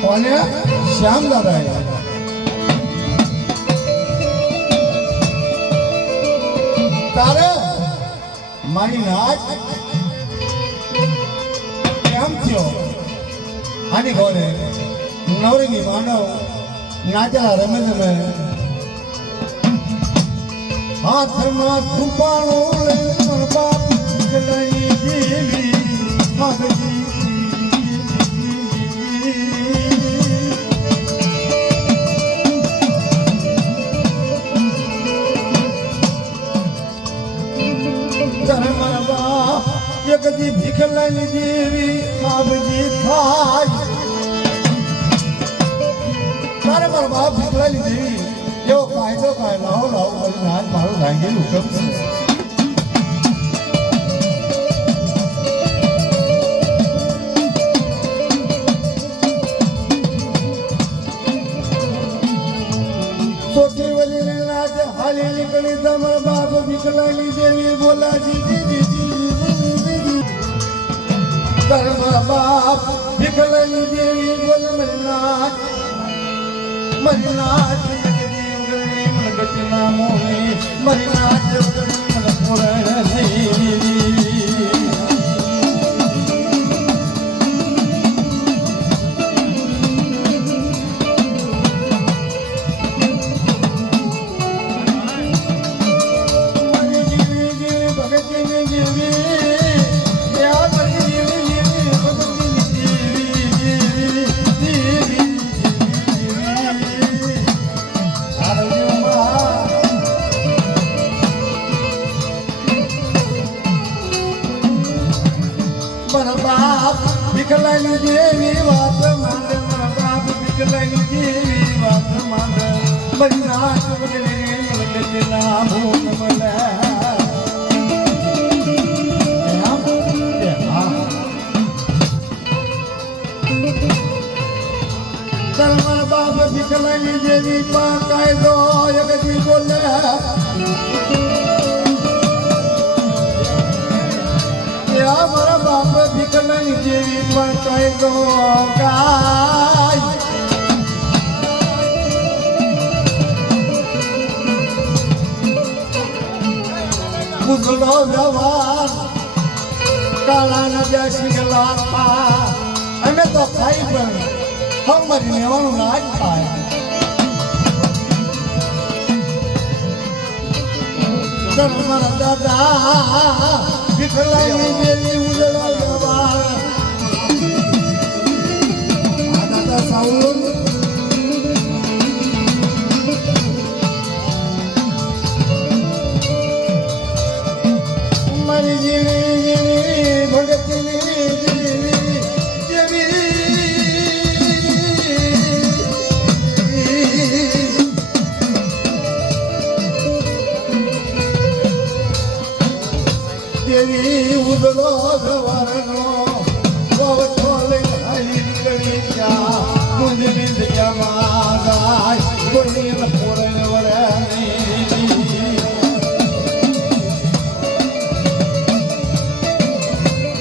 કોને શ્યામ દાદા તારે મારી નાચ કેમ થયો આની ઘોડે નવરીની માનવ નાચેલા રમે રમે હાથમાં ધૂપાણું લઈને બાપ લઈ દેવી ભાગજી કદી ભીખ લઈને દેવી ભાગજી થાય તારે મારા બાપ ભીખ લઈને દેવી એવો કાયદો કાય લાવો લાવો કરીને આજ મારું લાગેલું હુકમ છે સોટી વલીને નાચ હાલી નીકળી તમારા બાપ ભીખ લઈને દેવી બોલાજી તારે મારા બાપ ભીખ લઈને દેવી બોલ મરી નાચ ગતિના મોહી મરી નાચ મને પૂરણ ભીખલાની દેવી વાત માંગે મારા બાપ ભીખલાની દેવી વાત માંગે મરી નાચ વગરે મલગતના ભૂલ મળે મારા બાપ ભીખલાની દેવી પા કાયદો યગજી બોલે મારા બાપ ભીખલાની દેવી પણ કહી દો ગાય મુસલો વ્યવહાર કાળા નજર શીખલા અમે તો ખાઈ પણ હમરી લેવાનું ના જ થાય મારા દાદા ભીખલાની દેવી ઉજળો વ્યવહાર આ દાદા સાઉન્ડ મારી જીણી ભગતની દેવી ઉદલો ગવારનો વવઠો લઈ હાલી નીકળી ગયા મુંજની જગ્યામાં ગાય કોઈ પોરણ વળે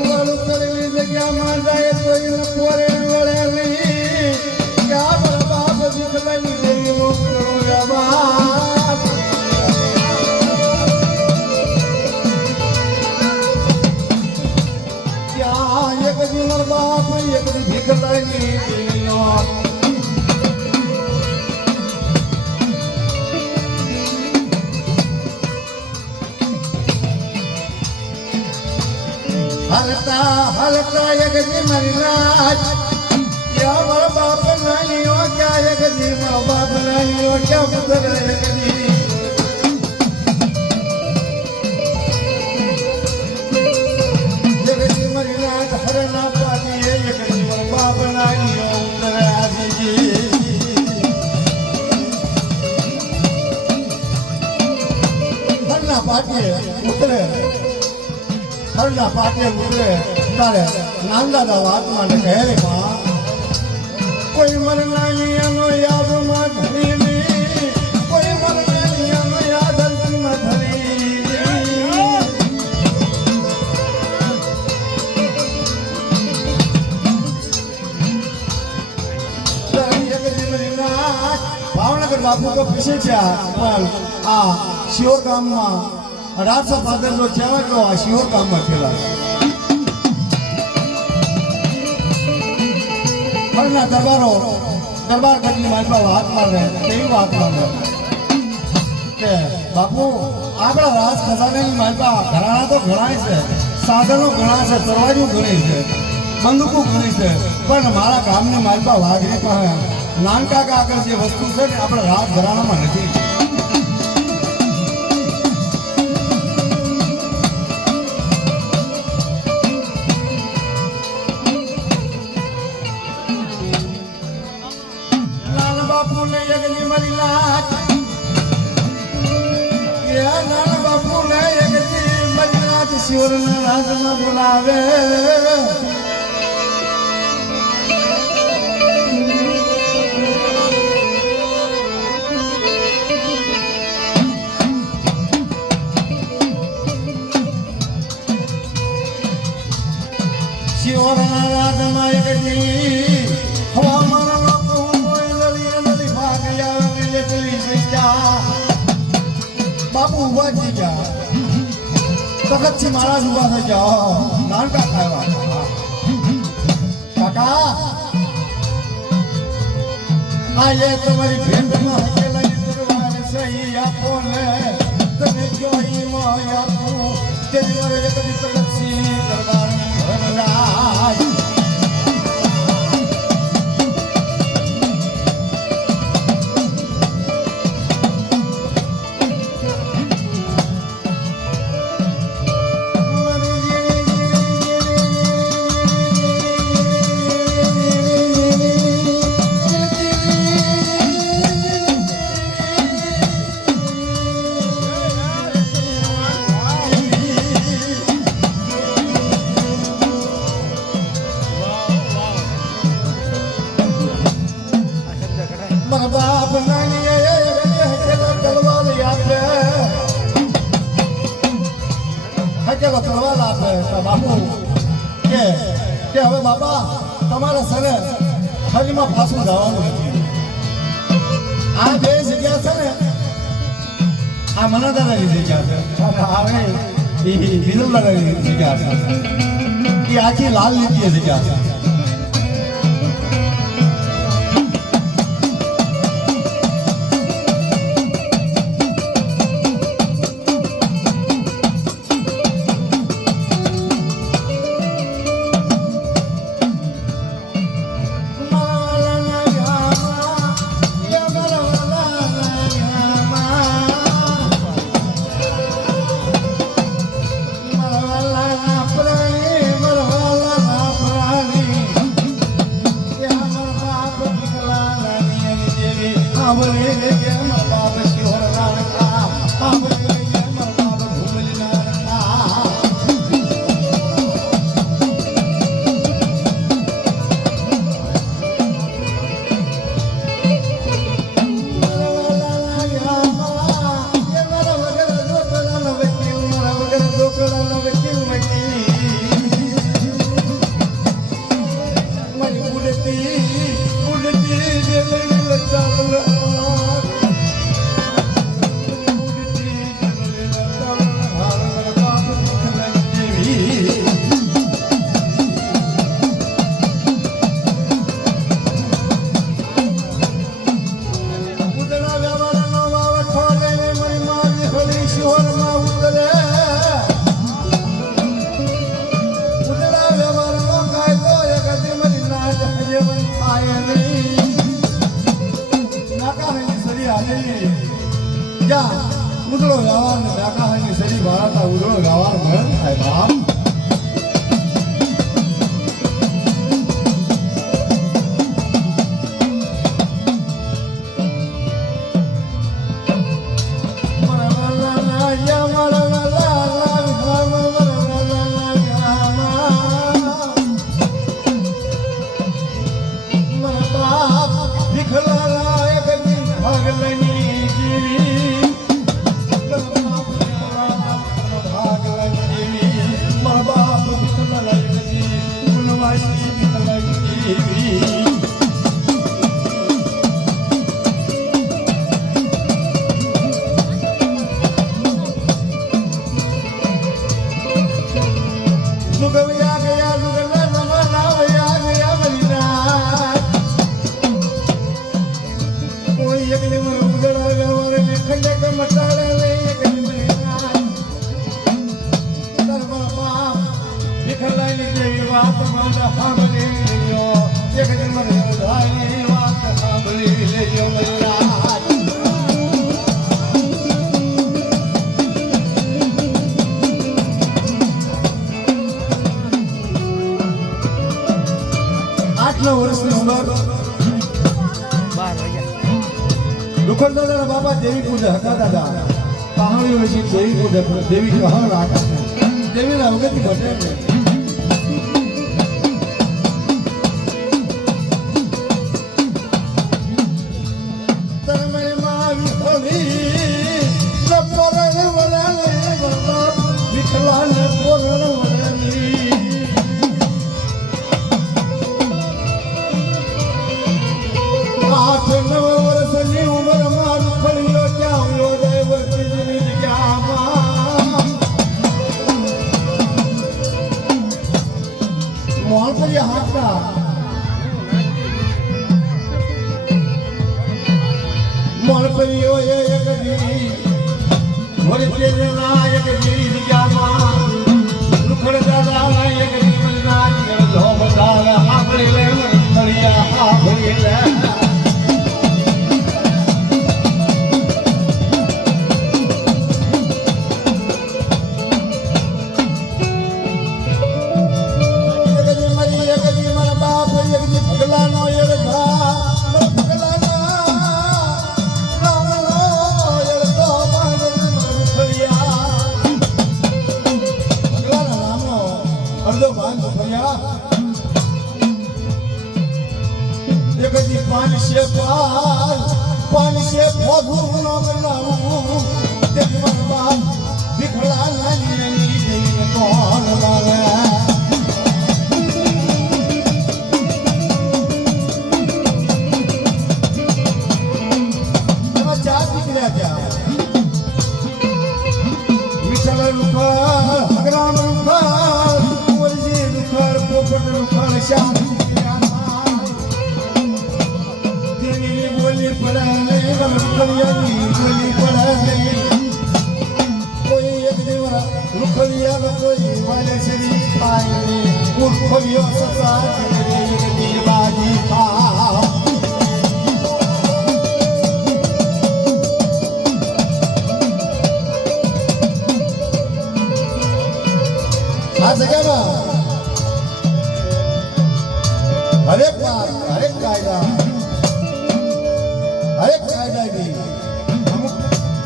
વાળું કરેલી જગ્યામાં જાય કોઈ પોરણ વળે નહીં ક્યાં બાપ ભીખલાની દેવી મોકલો બાપ બાપ એક ભીખલાની દેવીનો હલતા હલતા એક જી મારી નાચ ક્યાં મારા બાપ નહીં હો ક્યાં એક જી મારા બાપ નહીં હો ક્યાં પુત્ર એક જી મારી નાચ હરના પાડીએ એક જી મારા બાપ નહીં હો ઉતર આજી હરના પાડીએ ઉતરે હરના પાટે ઉતરે તારે નાંદાદા વાતમાં કહે રે માં કોઈ મરનાનીયાનો યાદમાં ધરી કોઈ મરનાનીયાનો યાદ અંતમાં ધરી એક જીવની નાચ ભાવનગર બાપુ તો પીછે છે પણ આ શિહોર ગામમાં 1815 નો થયા તો આ શિહોર ગામમાં થયેલા હરના દરબાર ગઢની માલપા વાત મારે કેવી વાત મારે કે બાપુ આપણા રાજ ખજાનાની માલપા ઘરાણા તો ઘણા છે સાધનો ઘણા છે તરવારીઓ ઘણી છે બંદૂકો ઘણી છે પણ મારા ગામની માલપા વાઘરી પાસે નાનકા આગળ જે વસ્તુ છે ને આપણે રાજ ઘરાણામાં નથી શિવરના રાજમાં બોલાવે શિવરના રાજમાં એક દી હવામાન લોકો નદી ભાગ્યા લેતી સૈયા બાપુ ઉભા થઈ ગયા તખતથી મહારાજ ઉભા થઈ ગયા નાનકા ખાવા કાકા આ એ તમારી ભેટમાં હકેલા દરબાર સહી આપો ને તમે જોઈ માં આપો તે મારે એક દી તખતથી દરબાર ભરરાજ બાપુ કે હવે બાપા તમારા સરે હરીમાં પાછું જવાનું નથી આ બે જગ્યા છે ને આ મનાદારાની જગ્યા છે હવે એ બિરલદારાની જગ્યા છે એ આખી લાલ લીટીની જગ્યા છે ઉદળો ગાવા ને નાકાહાની સરી ભારતા ઉદળો ગાવા મરણ થાય બાપ મુખર દાદા બાપા દેવી પૂજા હતા દાદા કહાણી વિશે દેવી પૂજા દેવી કહણ રાખે દેવીના વગરથી ઘટે ને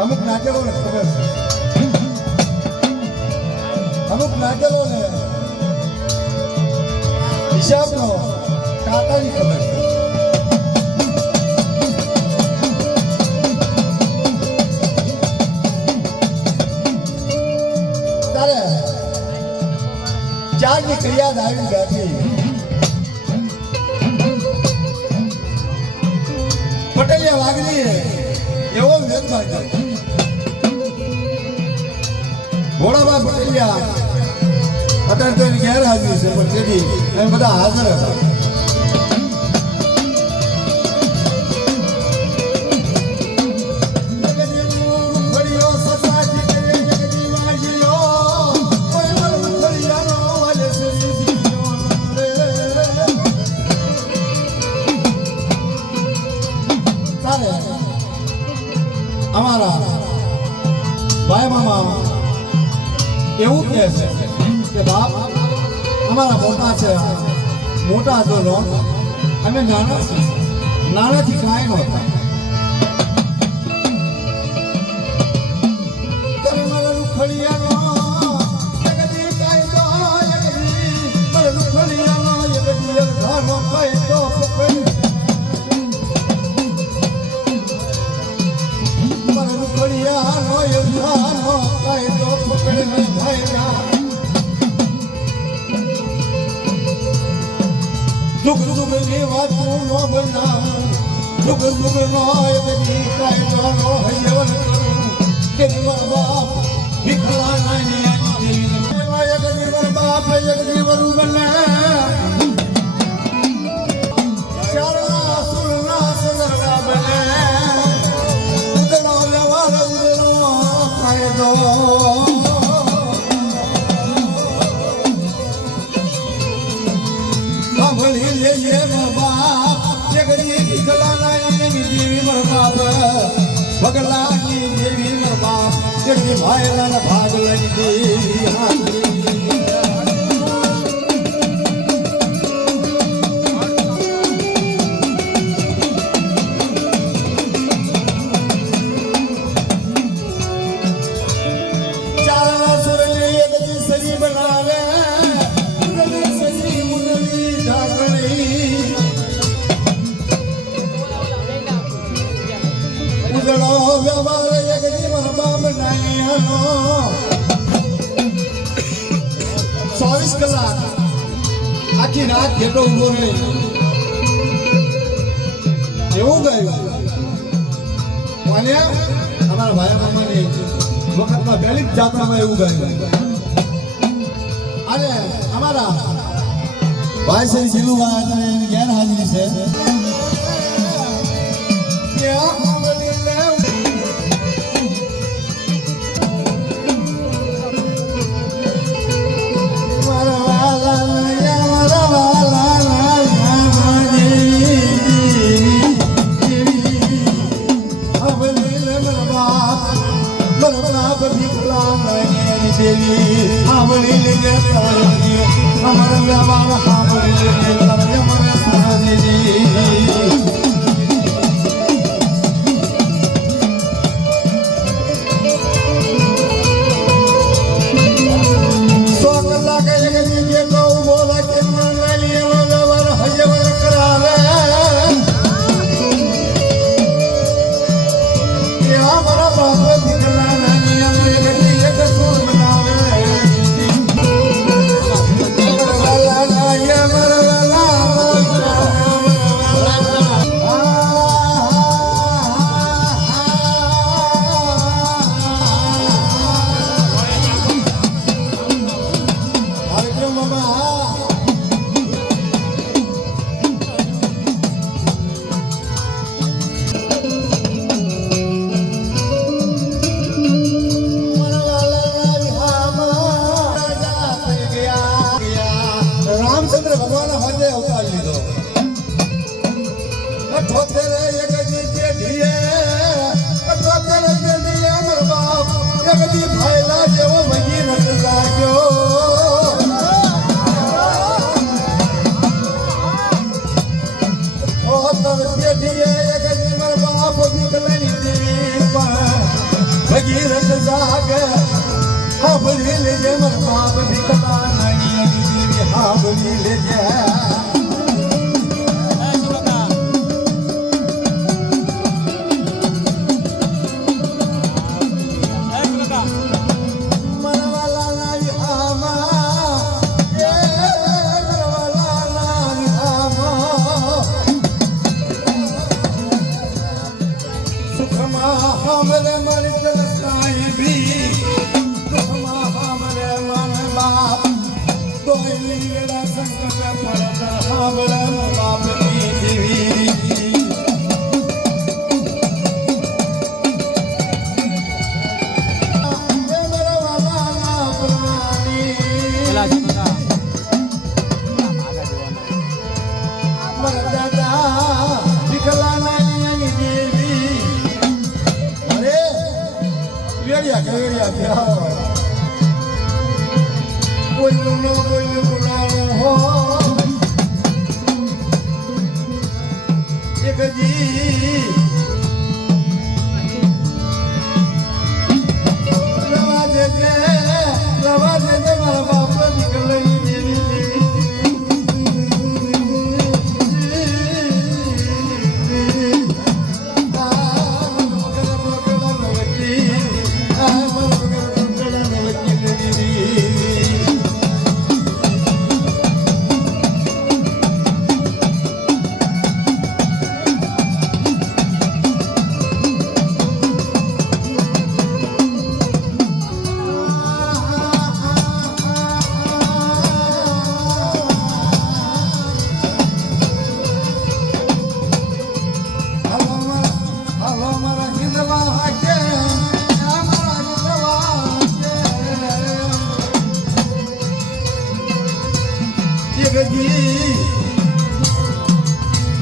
અમુક નાગેલો ખબર છે અમુક નાગેલો ને હિસાબનો કાકાની ખબર છે તારે ચારની ક્રિયા આવી બેઠી પટેલિયા વાગલી એવો વેદ ભાઈ ભોળાબા પટેલિયા અત્યારે તો એની ગેરહાજરી છે પણ તેથી એમ બધા હાજર હતા અમારા ભાઈ મામા એવું કહે છે કે બાપ અમારા મોટા છે મોટા તો લો અમે નાના છીએ નાનાથી કાંઈ નહોતા દુઃખ દુઃખ ની વાત હું ન બનાવું દુઃખ દુઃખ નો બધી કાયદો નો હયવન કરું કે દીવર બાપ વિખલા નાની એક દીવર બાપ એક દીવર બને શારદા સુરના સદરડા બને ઉદડો લેવાલ ઉદડો કાયદો ભગલાની દેવી મરબા જગદી ભાઈલાના ભાગ લઈ દેવી વ્યવહાર એક જીવન બાપ નાયાનો 24 કલાક આખી રાત ઘેટો ઉભો રહે એવું ગયું માન્યા અમારા ભાઈ મામાની વખતમાં પહેલી જ જાત્રામાં એવું ગયું અને અમારા ભાઈ શ્રી જીલુભાઈ એની ગેરહાજરી છે દેવી સાંભળી લેજે તારી અમારા વ્યવહાર સાંભળી લેજે તારી અમારા સાજી રામચંદ્ર ભગવાન હજે અવતાર લીધો ઠોકરે એક દી ઢીએ ઠોકરે દી અમર બાપ એક દી ભાઈલા જેવો ભગી નત લાગ્યો ઓ તર ઢીએ એક દી અમર બાપ દીકલાની દેવી ભગી નત જાગે હા ભલી લેજે અમર બાપ દીકલા નાની દેવી હા ભલી લેજે हमरे मन जलसाई भी दुखमा हमरे मन बाप तो लीला संकट पड़त हमरे बाप की जीवी मेरा वाला ना पुरानी मर दादा दिखला नहीं देवी કેવડિયા કોઈનું ન કોઈનું બોલાણું હો એક જી રવા દેજે મારા બાપ નીકળેલી દેવી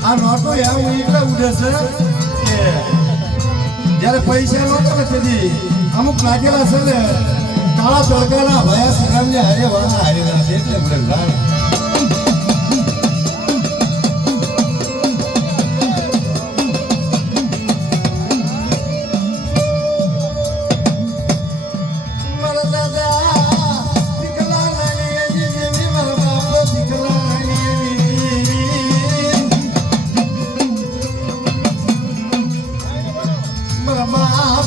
આ નોટો એવું એટલે ઉડે છે કે જ્યારે પૈસા નહોતા ને તેથી અમુક લાગેલા છે ને કાળા તડકાના ભયા સગામને હારે વાળા હારેલા છે એટલે ઉડે લાલ Mama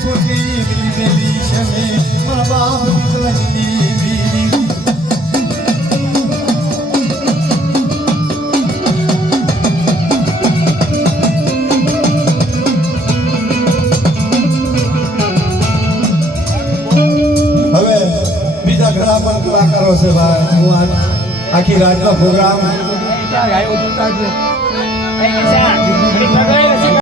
સોચી મેરી છે મારા બાપ દીકરાની બીડી હવે બીજા ઘણા પણ કલાકારો છે ભાઈ હું આખી રાતનો પ્રોગ્રામ આવ્યો જોતા છે